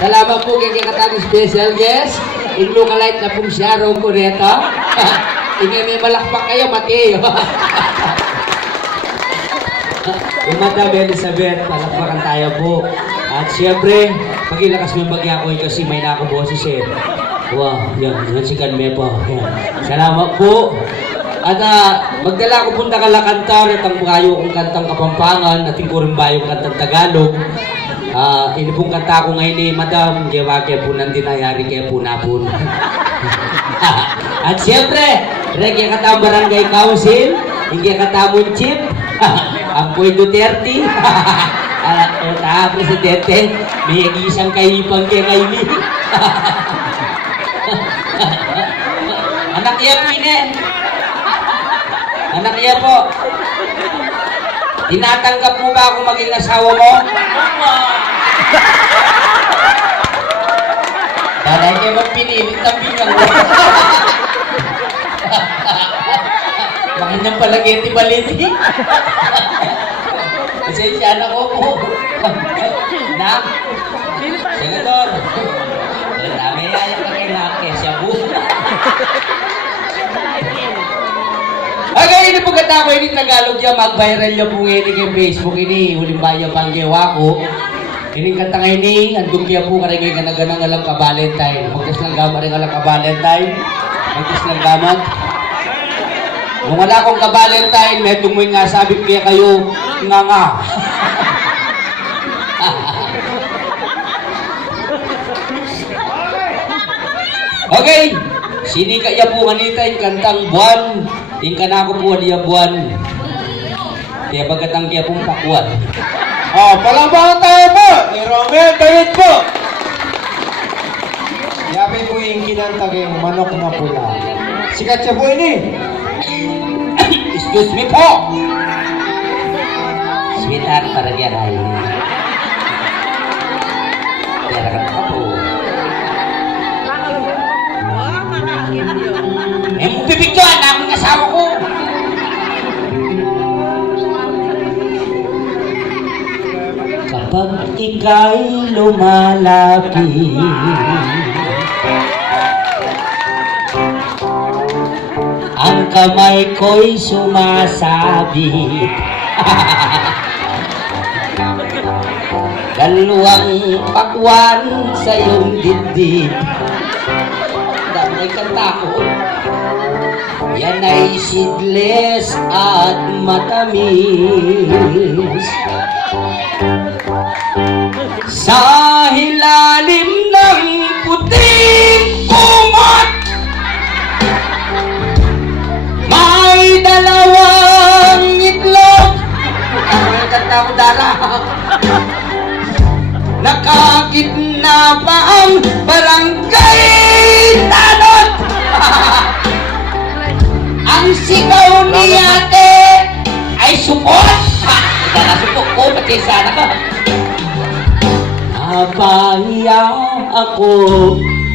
Salamat po kay katang special guest. Inlo kalait na pong siya, Ron Cuneta. Ingay may malakpak kayo, Mateo. Yung Madam Elizabeth, palakpakan tayo po. At siyempre, pagilakas mo yung bagya ko kasi may nakaboses eh. Wow, yan si Kanme po. Yan. Salamat po. At magdala ko punta kalakantar at ang bayo kong kantang Kapampangan at ko rin bayo kantang Tagalog. Ini pong kanta ko ngayon ni Madam, gawa kaya po nang dinayari kaya po na po. At siyempre, reggae kata Barangay Council, hindi kata Munchip, Ampoy Duterte, Presidente, may isang kaipang kaya ngayon. Anak niya po inin. Anak niya po. Tinatanggap mo ba ako maging asawa mo? Dahil kayo magpinilit ang binyang mo. Makanyang palageti baliti. Pasensya na ko po. Na? Senador. Dami yan ka kay Nake. Siya po. Okay, ini po kata ko, ini Tagalog yan, mag-viral yan po ngayon kay Facebook, ini huling bayan pang gawa ko. Ini kata nga ini, andong kaya po karingay ka naganang alam ka Valentine. Magkas lang gama rin alam ka Valentine. Magkas lang gamat. Nung wala akong ka Valentine, may tumoy nga sabi kaya kayo, nga. Okay, sini kaya po kanita yung kantang buwan. Yung kanako po aliya buwan. Kaya pagkatang kaya pong pakuan. Palabangan tayo po! Ni Romel David po! Yabi po yung kinanta kayong manok na pula. Sikat siya po ini. Excuse me po! Sweetheart, para kaya tayo. Kaya rakat ka po. Eh, mupipigyan na akong asawa ko. Kapag ika'y lumalapit, ang kamay ko'y sumasabi. Dalawang pakwan sa iyong dibdib. Dami kanta ko. Yan ay seedless at matamis. Sa hilalim ng puting kumot, may dalawang itlog. Ang kanta ko dala. Nakakitna pa ang barangay tanot. Ang sigaw ni ate ay supot. Ika na supot ko, pati sana ka. Napahiya ako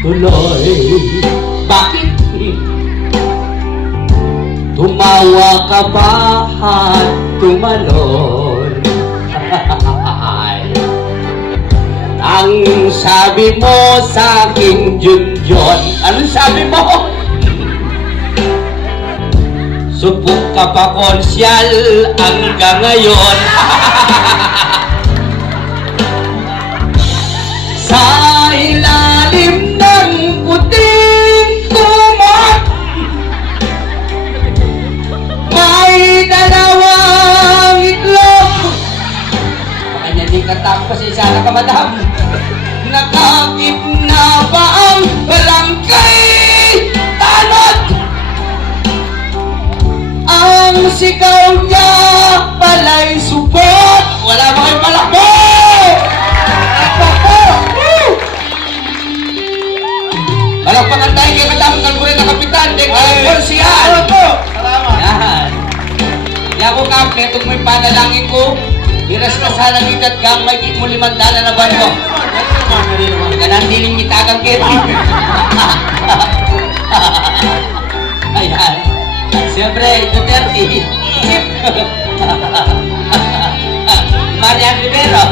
tuloy. Bakit? Tumawa ka ba at tumalon? Ang sabi mo sa aking Junjun, anong sabi mo? Subok ka pa konsyal hanggang ngayon. Sa ilalim ng puting kumot, may dalawang itlog. Makanya di katang pasensya ka, madam. Nakakitna ba ang barangay tanot? Ang sigaw niya pala'y supot. Wala mo kayong palakbo! Palakbo! Palakpakan tayo kay Madam Kalburin na Kapitan. Deklarasyon siya. Salamat! Yan. Yan ko kampi, itong may panalangin ko. Iras ka sa langit at gamay, di mo 500 na ba mo? Ganang diling itagang kiri. Ayan. Siyempre, Duterte. Chip. Marian Rivero.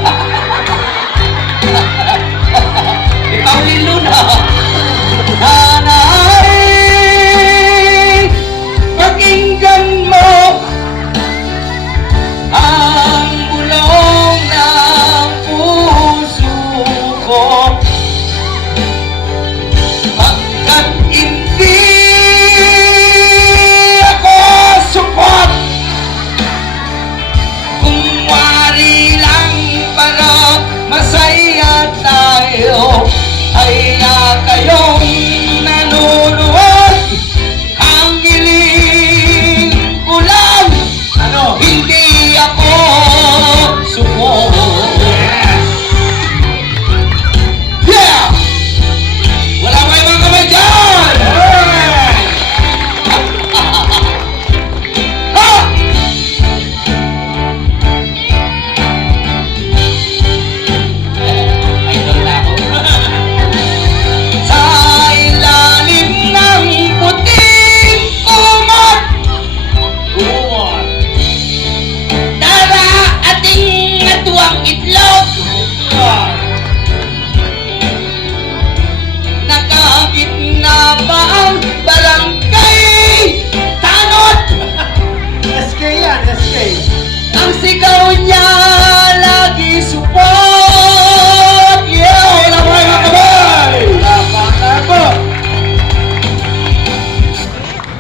masaya tayo. Kaya kayong nanonood, ang hiling ko lang, Ano? hindi ako suko. Yeah! Wala ba ibang kamay dyan? Ha! Idol na ako. Sa ilalim ng puting kumot, Kumot. dara ating atuang itlog. Nakagitna ba ang barangay tanot? SK yan, SK. Ang sigaw niya lagi support. Yeah! Wala pa kayo kamay! Tama.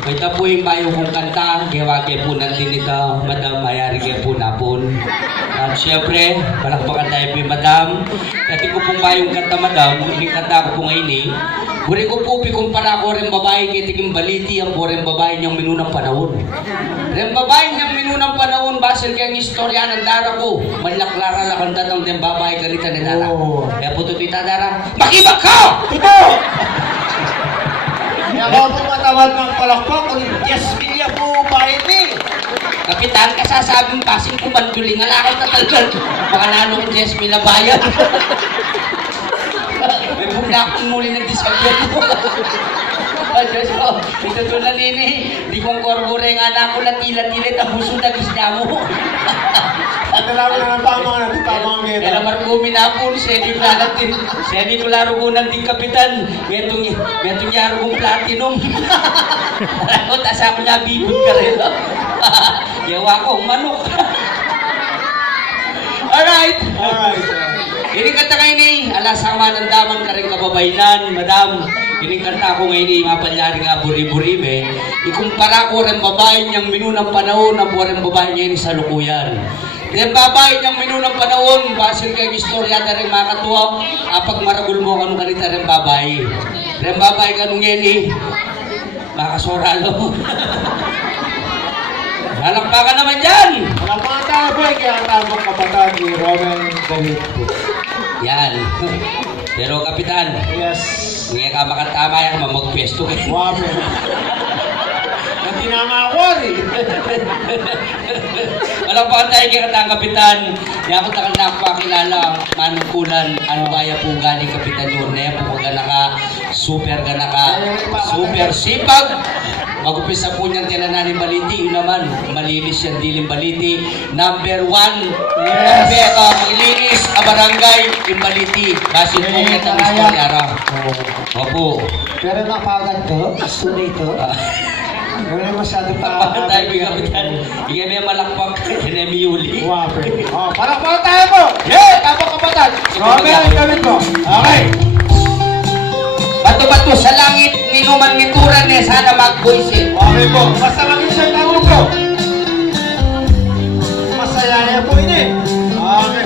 May tapuing bayo kong kanta, gawa kay po natin ito, Madam, mayari kay po napon. At syempre, palakpakan tayo po Madam. Dati ko pong bayong kanta, Madam, hindi kanta ko po ngayon eh. Buri ko po, kumpara ko rin babae kay Tiking Baliti, ang po rin babae niyang minunang panahon. Rin babae niyang minunang panahon, basil kayang istorya ng dara ko. Manlaklara na kanta ng din babae ganita ni dara. Oo. Kaya po tutita dara, makibag ka! Ito! Ako po matawad ng palakpak, kung yes, bilya po ba ini? Kapitan, kasasabing pasing kumanduling, alakal na talagang baka nalo kong Jesmy na bayan. May bunda akong muli ng disagyan mo. Ay, Diyos ko, ito to na nini, di kong korbore ng anak ko, latila-tila, tabuso na gisda mo. At alam na ng tamang Kaya kita. naman ko minapon, sedi ko natin, sedi ko laro ko ng ting kapitan, metong yaro kong platinum. Alam ko, tasa ko niya bibig ka rin, no? Yawa ko, manok. Alright. Alright. Ini kanta kayo ni, alasama ng daman ka rin kababaynan, madam. Ini kanta ko ngayon ni, mapanyari nga buri-buri me. Ikumpara ko rin babae niyang minunang panahon na buwan rin babae niya ni sa lukuyan. Yung babae niyang minunang panahon, basil kayong istorya na rin makatuwa, apag maragul mo kanong kanita rin babae. Rin babae kanong yan ni, makasoralo. Halakpakan naman dyan! Walang mga tao po, kaya ang tamang kapatid ni Roman David po. Yan. Pero kapitan, Yes. hindi ka makatama yan, mamagpesto kayo. Wabe. Hindi na makawari. Alam pa tayo kaya katang kapitan, di ako takal na pakilala, manungkulan, ano kaya po galing kapitan yun, na po ka naka, super sipag. Mag-upisa po niyang tinanan ni Baliti, yun naman, malinis yan dilim Baliti. Number 1, Yes. Maglinis, barangay, Baliti. Basin po kita ang istorya ra. Opo. Pero napagad to, sunay to. Wala masyado pa. Tapos tayo may kapitan, hindi may malakpak, hindi may yuli. Wabe. Oh, palakpakan tayo po. Yeah, tamang kapatid. Roman David po. Okay. Bato-bato sa langit, ninuman nituran niya, sana mag-voice. Okay po. Basta mag-insert ako po. Masaya niya po ini. Okay.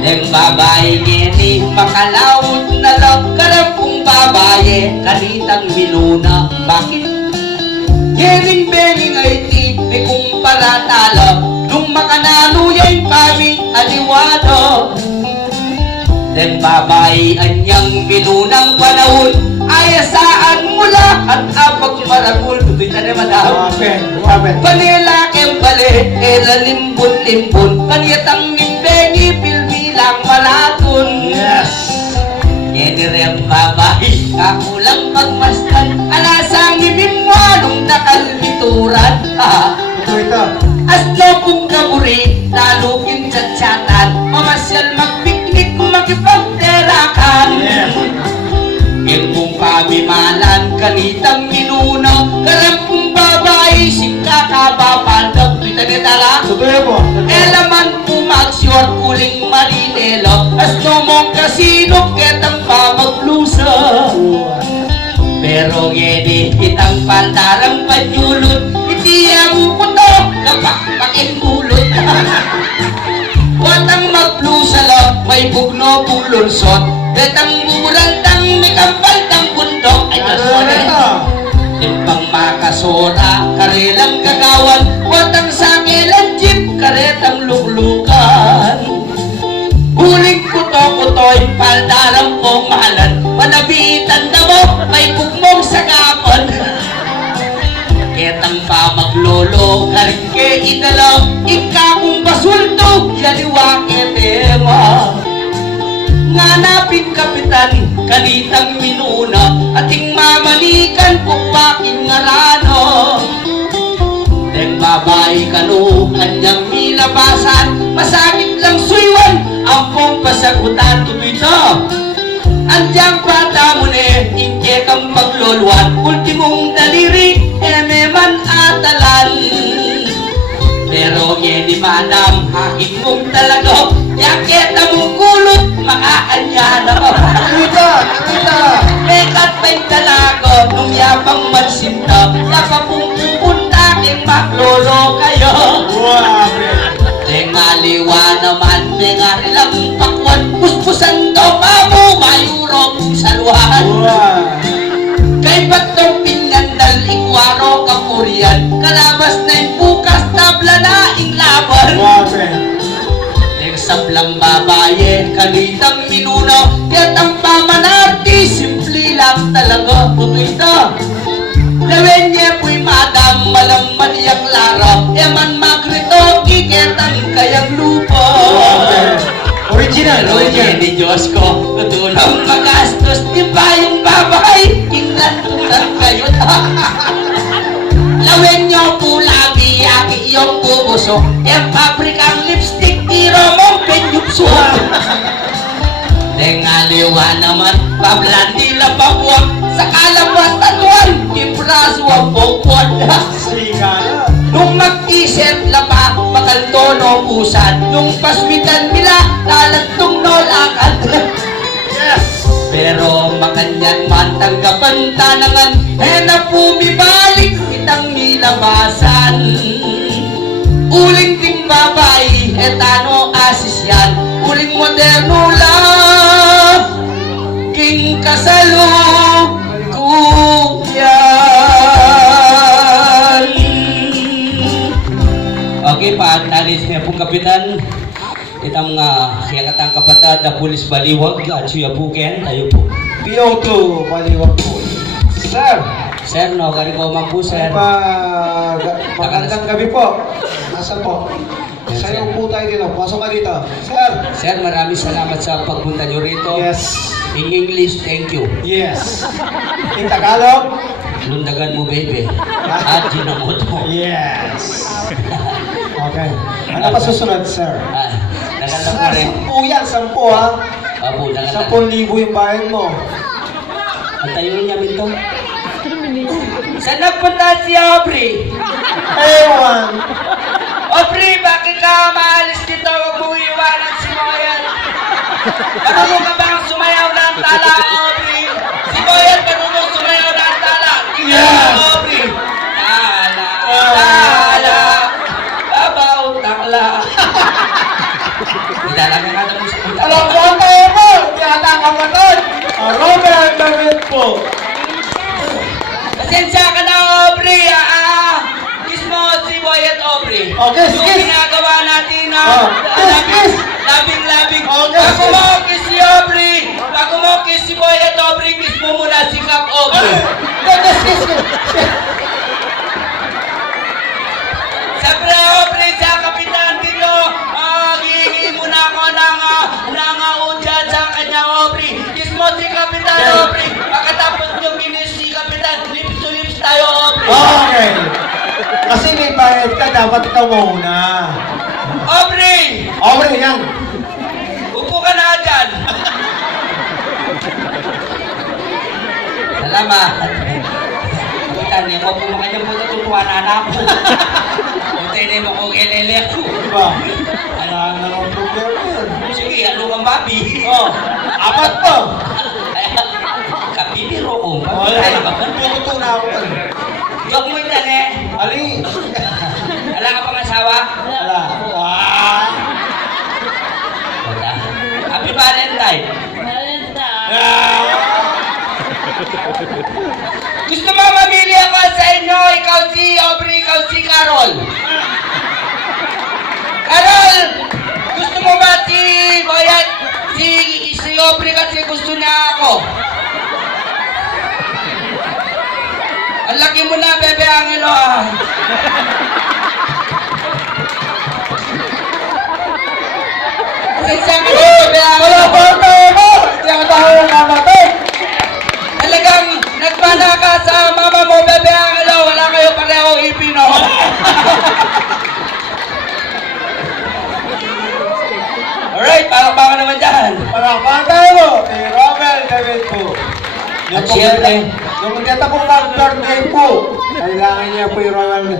Yang babae gini, makalawot na lang, karapong babae, kalitang minuna. Bakit? Gining-bening ay tipi kong palatala, nung makanano yan kami aliwado. Then babae anyang binunang panahon, ayasaan mula at apag maragul. Tutoy na rin madam. Wabe. Panila kembali, elalimbon-limbon, kaniyatang nimbengi, pilbilang malatun. Yes. Yenirem babae, ako lang magmasdan, alasang imimwa nung nakalmituran. Ito. Aslo kong kaburi, lalo kinsatsatan, mamasyal magpiknik, makipagterakan. Yes. Yung kong pamimalan, kanitang minunaw, karampong babae, sikakabapal, kapita ni tala. Tutuloy po. Elaman pumagsyor, kuling marinelo, aslo mong kasino, ketang pamaglusa. Pero yedi, itang pandarang panyulot, hindi ang puto, kapakpakin kulot. may bugno pong lunsot, betang mumurantang may kampaltang bundok. Ay, Timpang makasora, karelang gagawan, watang sakilang jeep, karetang luglugan. Huling kuto-kutoy, paldarang pong mahalan, panabitan na mo, may bugmong sagapan. Ketang pa maglolo, karike idalaw, ikakong basulto, yaliwa ketema. Nganapin kapitan, kanitang minuna, ating mamanikan kung baking ngarano. Deng babae kanu, kanyang nilabasan, masakit lang suywan, ampong pasagutan tumito. Andyang bata mo ne, inke kang pagluluan, ultimong daliri, ememan atalan. Pero ni madam, hakin mong talaga, yaketa mong kulot, makaanya na mo. Mekat pa'y dalago, nung yapang magsinta, yapa pong pupunta, king maglolo kayo. Tengaliwa naman, tengarilang pakwan, puspusan to pa mo, mayurong saluhan. Kay batong pinandal, ikwaro kapurian, kalabas na yung bukas, tabla na ing laban. Sablang babae, kanitang minuno, yatang pamanarti, simple lang talaga, ito. Lawen niya po'y madam, malang maniyak laro, eman magrito, kiketang kayang lupo. Original. Ni Diyos ko, tutulong magastos, di ba yung babae, inglan-tulang kayo na. Lawen niyo po labi, aki iyong bubuso, yung pabrikang lipstick, tiro mong penyupso. Tengaliwa naman, pablandi la pabuak, sa kalabas tatuan, ibraso ang bukod. Nung mag-isip la pa, makalto no pusan, nung paswitan nila, lalagtong no lakad. Pero makanyan man tanggapan tanangan, na pumibalik itang nilabasan. Uling ding babae, etano asis yan, uling moderno lang, king kasalo yan. Okay, pagnalis niya pong kapitan, itang kaya katang kapatad na pulis baliwag at siya po Ken, tayo po. PO2, baliwag po. Sir, Sir, no, kari ko man po, sir. magandang gabi po. Nasaan po? Yes, Sa'yo sir. po tayo dito. Pasok ka dito. Sir. Sir, maraming salamat sa pagpunta nyo rito. Yes. In English, thank you. Yes. In Tagalog? Lundagan mo, baby. At ginamoto. Yes. Okay. Ano pa susunod, sir? Naganda ko rin. 10 yan, 10 ha? Apo, naganda. 10,000 yung bayad mo. Ang tayo niya minto. Saan nagpunta si Aubrey? Ewan. Aubrey, bakit ka maalis dito? Huwag mo iwanan si Moyan. Marunong ka bang sumayaw ng tala, Aubrey? Si Moyan, marunong sumayaw ng tala. Yes. Aubrey. Tala, tala, babaw, takla. Idalaga ka na mo sa punta. Alam mo ang tayo mo! Tiyata ka ba doon? Robert David po. Pasensya ka na, Aubrey. Kiss mo si Boy at Aubrey. Okay, Yung kiss. ginagawa natin na Kiss. labing-labing. Okay, Bago mo kiss si Aubrey, bago mo kiss si Boy at Aubrey, kiss mo muna si Kap Aubrey. Kiss. Siyempre, Aubrey, sa kapitan dito, hihingi muna ako ng udyan sa kanya, Aubrey. Kiss mo si Kapitan Aubrey. Pagkatapos nyo kinis si Kapitan, lips to lips tayo, Aubrey. Okay. Kasi may bayad ka, dapat ikaw muna. Aubrey! Aubrey, yan. Upo ka na dyan. Salamat. Kapitan, yung po mo kanya po natutuwa na anak ko. Hindi mo kong elele ako. Diba? Wala namang problema yun. Sige, ano kang babi? Oh, 4 to. Kapibiro ko. Wala. Tututo na ako. Huwag mo yan eh. Ali. Wala ka pang asawa? Wala. Wala. Happy birthday! Bebe Angelo ah. Pasensya ka kayo, Bebe Wala Angelo. po ang tayo mo! Hindi ako tayo ng namatay! Talagang nagmana ka sa mama mo, Bebe Angelo. Wala kayo pareho ipino. Alright, parang baka naman dyan. Wala po ang tayo mo! Si Romel David po. At syempre, Nung magkita po mag-birthday po, kailangan niya po yung Romel